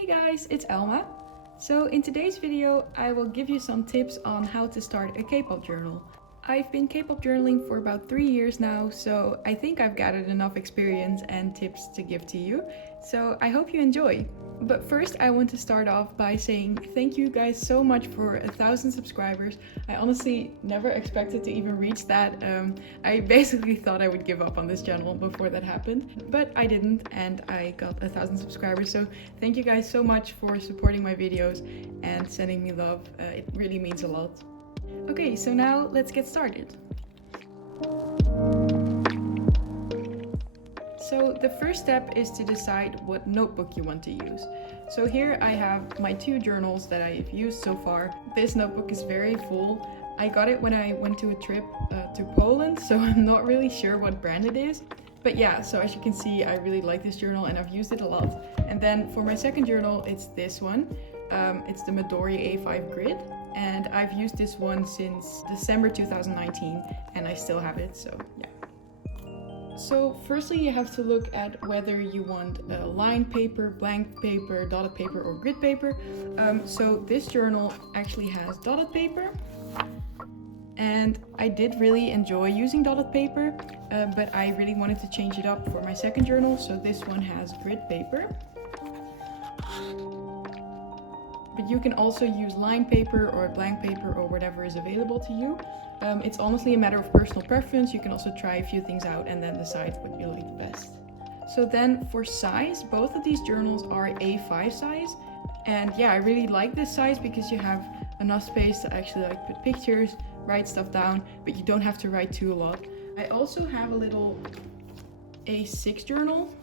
Hey guys, it's Elma. So in today's video, I will give you some tips on how to start a K-pop journal. I've been K-pop journaling for about 3 years now, so I think I've gathered enough experience and tips to give to you. So I hope you enjoy. But first I want to start off by saying thank you guys so much for 1,000 subscribers. I honestly never expected to even reach that. I basically thought I would give up on this channel before that happened, but I didn't, and I got 1,000 subscribers. So thank you guys so much for supporting my videos and sending me love. It really means a lot. Okay, so now let's get started. So the first step is to decide what notebook you want to use. So here I have my 2 journals that I've used so far. This notebook is very full. I got it when I went to a trip to Poland, so I'm not really sure what brand it is. But yeah, so as you can see, I really like this journal and I've used it a lot. And then for my second journal, it's this one. It's the Midori A5 Grid. And I've used this one since December 2019 and I still have it, so yeah. So firstly you have to look at whether you want lined paper, blank paper, dotted paper or grid paper. So this journal actually has dotted paper and I did really enjoy using dotted paper, but I really wanted to change it up for my second journal, so this one has grid paper. But you can also use lined paper or blank paper or whatever is available to you. It's honestly a matter of personal preference. You can also try a few things out and then decide what you like the best. So then for size, both of these journals are A5 size. And yeah, I really like this size because you have enough space to actually put pictures, write stuff down, but you don't have to write too a lot. I also have a little A6 journal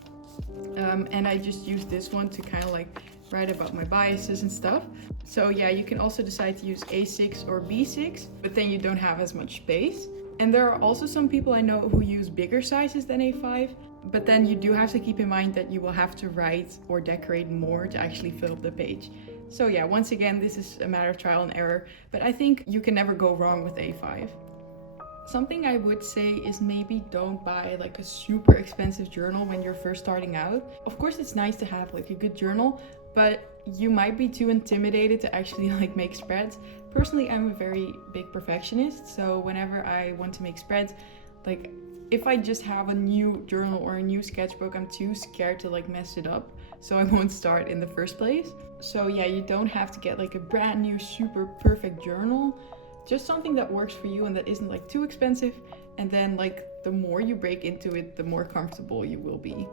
and I just use this one to kind of write about my biases and stuff. So yeah, you can also decide to use A6 or B6, but then you don't have as much space. And there are also some people I know who use bigger sizes than A5, but then you do have to keep in mind that you will have to write or decorate more to actually fill up the page. So yeah, once again, this is a matter of trial and error, but I think you can never go wrong with A5. Something I would say is maybe don't buy a super expensive journal when you're first starting out. Of course, it's nice to have a good journal, but you might be too intimidated to actually make spreads. Personally, I'm a very big perfectionist, so whenever I want to make spreads, if I just have a new journal or a new sketchbook, I'm too scared to mess it up, so I won't start in the first place. So yeah, you don't have to get a brand new super perfect journal. Just something that works for you and that isn't too expensive, and then the more you break into it, the more comfortable you will be.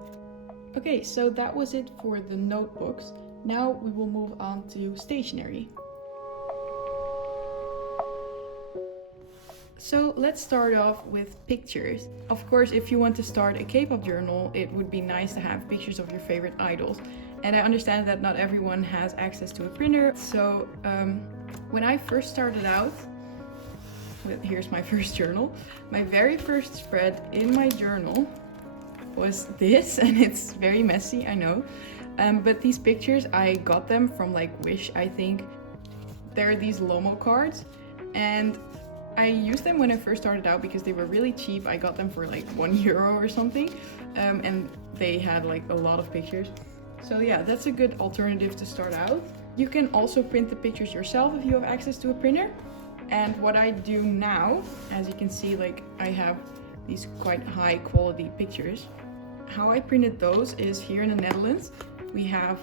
Okay, so that was it for the notebooks. Now we will move on to stationery. So let's start off with pictures. Of course, if you want to start a K-pop journal, it would be nice to have pictures of your favorite idols. And I understand that not everyone has access to a printer. So when I first started out, here's my first journal. My very first spread in my journal was this, and it's very messy, I know. But these pictures, I got them from Wish, I think. They're these Lomo cards, and I used them when I first started out because they were really cheap. I got them for €1 or something, and they had a lot of pictures. So yeah, that's a good alternative to start out. You can also print the pictures yourself if you have access to a printer. And what I do now, as you can see, I have these quite high quality pictures. How I printed those is here in the Netherlands, we have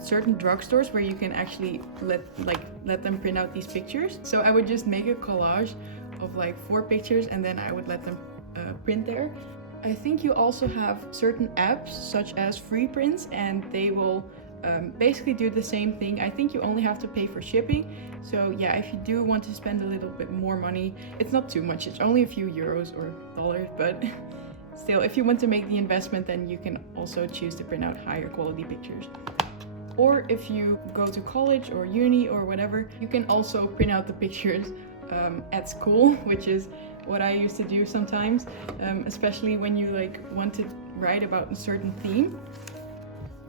certain drugstores where you can actually let them print out these pictures. So I would just make a collage of 4 pictures and then I would let them print there. I think you also have certain apps such as Free Prints, and they will basically do the same thing. I think you only have to pay for shipping. So yeah, if you do want to spend a little bit more money, it's not too much, it's only a few euros or dollars, but still, if you want to make the investment, then you can also choose to print out higher quality pictures. Or if you go to college or uni or whatever, you can also print out the pictures at school, which is what I used to do sometimes, especially when you want to write about a certain theme.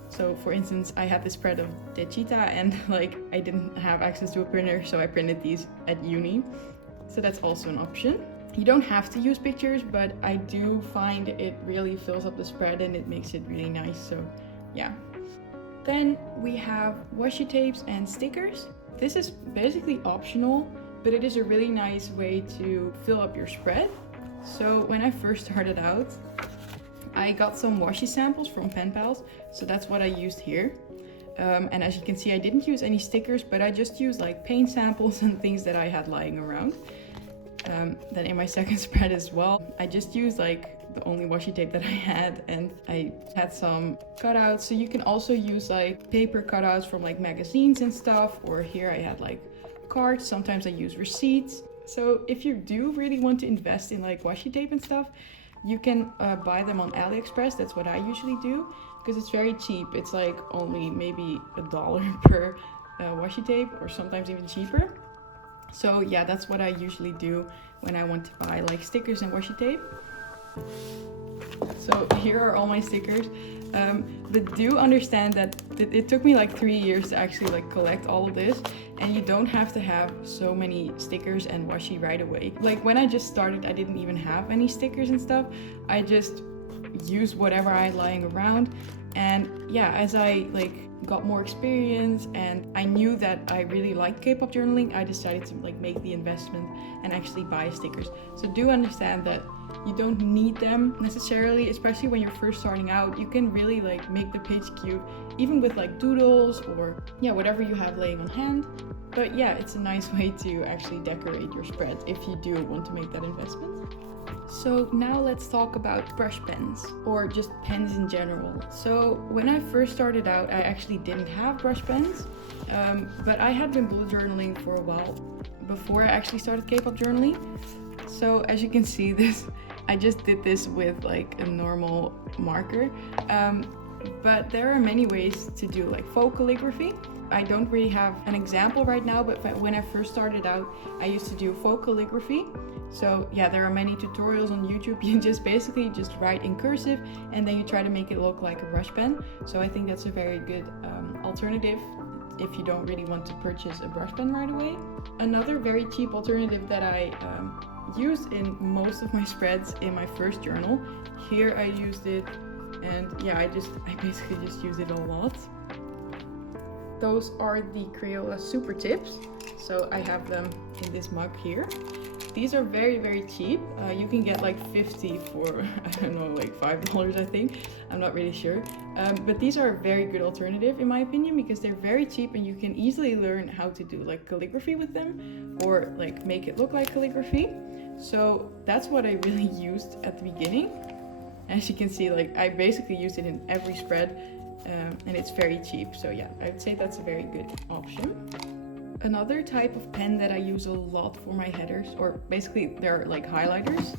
So for instance, I had this spread of Dechita and I didn't have access to a printer, so I printed these at uni. So that's also an option. You don't have to use pictures, but I do find it really fills up the spread and it makes it really nice, so yeah. Then we have washi tapes and stickers. This is basically optional, but it is a really nice way to fill up your spread. So when I first started out, I got some washi samples from Pen Pals, so that's what I used here. And as you can see, I didn't use any stickers, but I just used like paint samples and things that I had lying around. Then in my second spread as well, I just used like the only washi tape that I had, and I had some cutouts. So you can also use like paper cutouts from like magazines and stuff, or here I had like cards. Sometimes I use receipts. So if you do really want to invest in like washi tape and stuff, you can buy them on AliExpress. That's what I usually do, because it's very cheap. It's like only maybe $1 per washi tape, or sometimes even cheaper. So yeah, that's what I usually do when I want to buy like stickers and washi tape. So here are all my stickers, but do understand that it took me like 3 years to actually like collect all of this, and you don't have to have so many stickers and washi right away. Like when I just started, I didn't even have any stickers and stuff. I just used whatever I had lying around, and yeah, as I like got more experience and I knew that I really liked K-pop journaling, I decided to like make the investment and actually buy stickers. So do understand that you don't need them necessarily, especially when you're first starting out. You can really like make the page cute even with like doodles or yeah, whatever you have laying on hand. But yeah, it's a nice way to actually decorate your spread if you do want to make that investment. So now let's talk about brush pens, or just pens in general. So when I first started out, I actually didn't have brush pens, but I had been bullet journaling for a while before I actually started K-pop journaling. So as you can see, I just did this with like a normal marker, but there are many ways to do like faux calligraphy. I don't really have an example right now, but when I first started out, I used to do faux calligraphy. So yeah, there are many tutorials on YouTube. You just basically just write in cursive and then you try to make it look like a brush pen. So I think that's a very good alternative if you don't really want to purchase a brush pen right away. Another very cheap alternative that I used in most of my spreads in my first journal. Here I used it, and yeah, I basically just use it a lot. Those are the Crayola Super Tips. So I have them in this mug here. These are very, very cheap. You can get like 50 for, I don't know, like $5, I think. I'm not really sure. But these are a very good alternative in my opinion, because they're very cheap and you can easily learn how to do like calligraphy with them, or like make it look like calligraphy. So that's what I really used at the beginning. As you can see, like I basically used it in every spread, and it's very cheap. So yeah, I would say that's a very good option. Another type of pen that I use a lot for my headers, or basically they're like highlighters,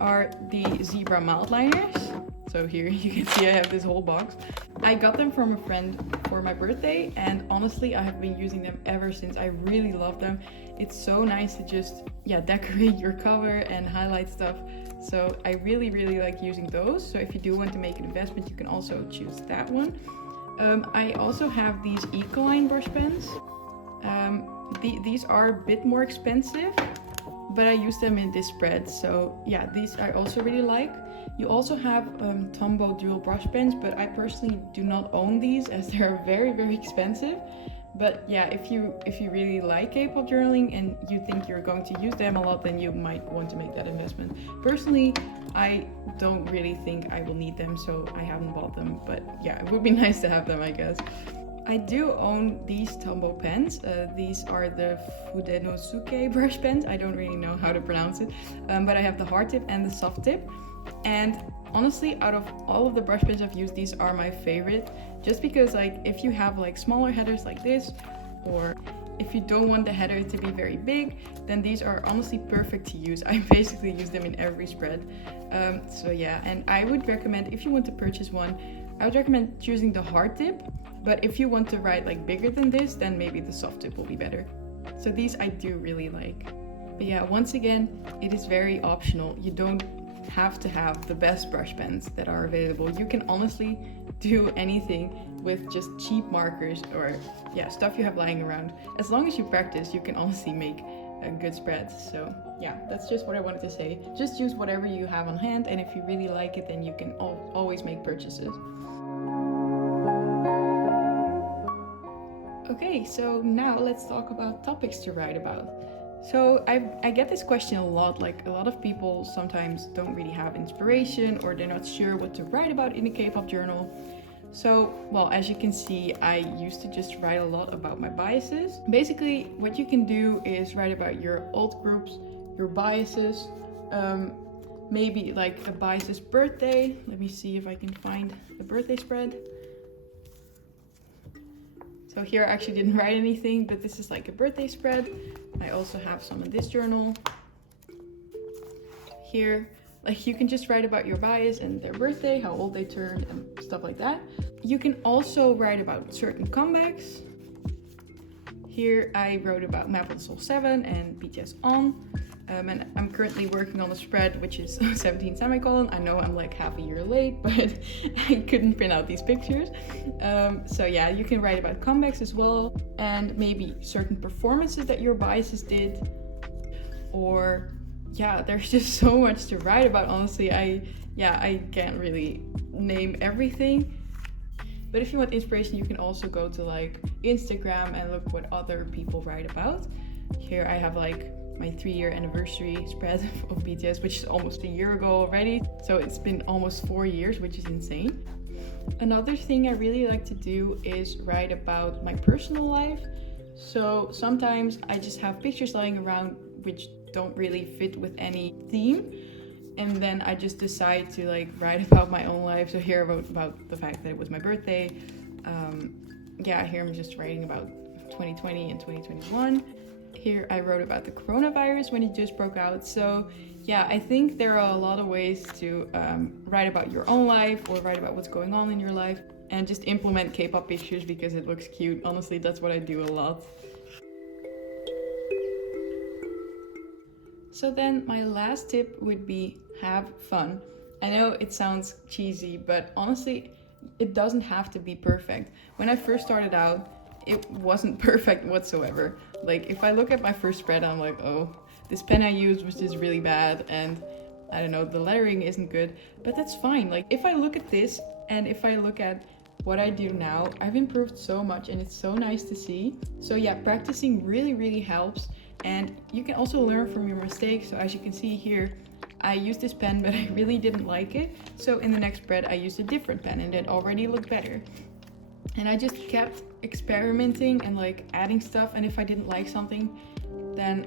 are the Zebra mild liners. So here you can see I have this whole box. I got them from a friend for my birthday, and honestly I have been using them ever since. I really love them. It's so nice to just decorate your cover and highlight stuff. So I really, really like using those. So if you do want to make an investment, you can also choose that one. I also have these Ecoline brush pens. These are a bit more expensive, but I use them in this spread. So yeah, these I also really like. You also have Tombow dual brush pens, but I personally do not own these as they're very, very expensive. But yeah, if you really like K-pop journaling and you think you're going to use them a lot, then you might want to make that investment. Personally, I don't really think I will need them, so I haven't bought them. But yeah, it would be nice to have them, I guess. I do own these Tombow pens. These are the Fudenosuke brush pens. I don't really know how to pronounce it, but I have the hard tip and the soft tip. And honestly, out of all of the brush pens I've used, these are my favorite. Just because like if you have like smaller headers like this, or if you don't want the header to be very big, then these are honestly perfect to use. I basically use them in every spread. So yeah, and I would recommend, if you want to purchase one, I would recommend choosing the hard tip. But if you want to write like bigger than this, then maybe the soft tip will be better. So these I do really like. But yeah, once again, it is very optional. You don't have to have the best brush pens that are available. You can honestly do anything with just cheap markers or stuff you have lying around. As long as you practice, you can honestly make a good spread. So yeah, that's just what I wanted to say. Just use whatever you have on hand, and if you really like it, then you can always make purchases. Okay, so now let's talk about topics to write about. So I get this question a lot, like a lot of people sometimes don't really have inspiration or they're not sure what to write about in a K-pop journal. So, well, as you can see, I used to just write a lot about my biases. Basically, what you can do is write about your alt groups, your biases, maybe like a bias's birthday. Let me see if I can find the birthday spread. So here I actually didn't write anything, but this is like a birthday spread. I also have some in this journal. Here, like you can just write about your bias and their birthday, how old they turned and stuff like that. You can also write about certain comebacks. Here I wrote about Map of the Soul 7 and BTS On. And I'm currently working on a spread which is 17 semicolon. I know I'm like half a year late, but I couldn't print out these pictures. So yeah, you can write about comebacks as well, and maybe certain performances that your biases did. Or yeah, there's just so much to write about, honestly. I can't really name everything. But if you want inspiration, you can also go to like Instagram and look what other people write about. Here I have like my 3-year anniversary spread of BTS, which is almost a year ago already. So it's been almost 4 years, which is insane. Another thing I really like to do is write about my personal life. So sometimes I just have pictures lying around which don't really fit with any theme. And then I just decide to like write about my own life. So here I wrote about the fact that it was my birthday. Here I'm just writing about 2020 and 2021. Here I wrote about the coronavirus when it just broke out. So yeah, I think there are a lot of ways to write about your own life or write about what's going on in your life, and just implement K-pop pictures because it looks cute. Honestly, that's what I do a lot. So then my last tip would be have fun. I know it sounds cheesy, but honestly, it doesn't have to be perfect. When I first started out, it wasn't perfect whatsoever. Like if I look at my first spread, I'm like, oh, this pen I used was just really bad, and I don't know, the lettering isn't good, but that's fine. Like if I look at this and if I look at what I do now, I've improved so much and it's so nice to see. So yeah, practicing really helps, and you can also learn from your mistakes. So as you can see here, I used this pen, but I really didn't like it. So in the next spread, I used a different pen and it already looked better. And I just kept experimenting and like adding stuff. And if I didn't like something, then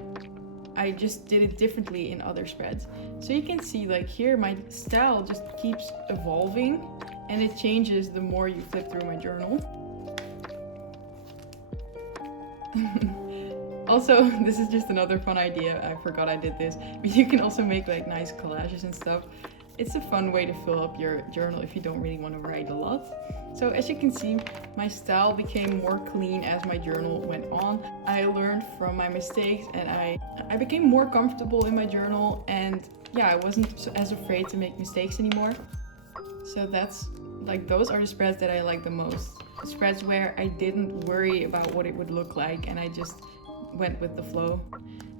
I just did it differently in other spreads. So you can see like here, my style just keeps evolving and it changes the more you flip through my journal. Also, this is just another fun idea. I forgot I did this, but you can also make like nice collages and stuff. It's a fun way to fill up your journal if you don't really want to write a lot. So as you can see, my style became more clean as my journal went on. I learned from my mistakes and I became more comfortable in my journal, and yeah, I wasn't as afraid to make mistakes anymore. So that's like, those are the spreads that I like the most. The spreads where I didn't worry about what it would look like and I just went with the flow.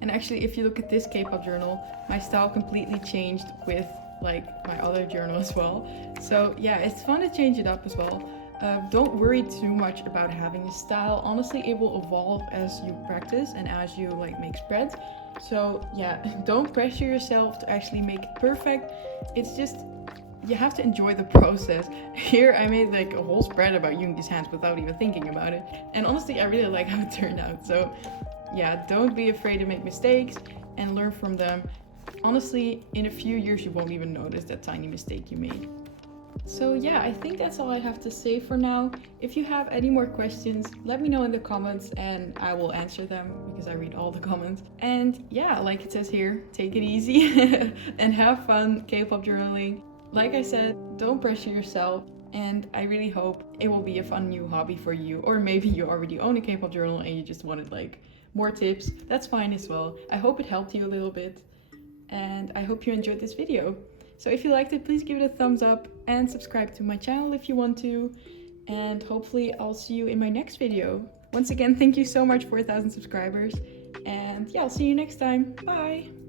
And actually, if you look at this K-pop journal, my style completely changed with like my other journal as well. So yeah, it's fun to change it up as well. Don't worry too much about having a style. Honestly, it will evolve as you practice and as you like make spreads. So yeah, don't pressure yourself to actually make it perfect. It's just, you have to enjoy the process. Here I made like a whole spread about Yoongi's hands without even thinking about it. And honestly, I really like how it turned out. So yeah, don't be afraid to make mistakes and learn from them. Honestly, in a few years you won't even notice that tiny mistake you made. So yeah, I think that's all I have to say for now. If you have any more questions, let me know in the comments and I will answer them because I read all the comments. And yeah, like it says here, take it easy and have fun K-pop journaling. Like I said, don't pressure yourself, and I really hope it will be a fun new hobby for you. Or maybe you already own a K-pop journal and you just wanted like more tips. That's fine as well. I hope it helped you a little bit, and I hope you enjoyed this video. So if you liked it, please give it a thumbs up and subscribe to my channel if you want to. And hopefully I'll see you in my next video. Once again, thank you so much for 1,000 subscribers. And yeah, I'll see you next time. Bye!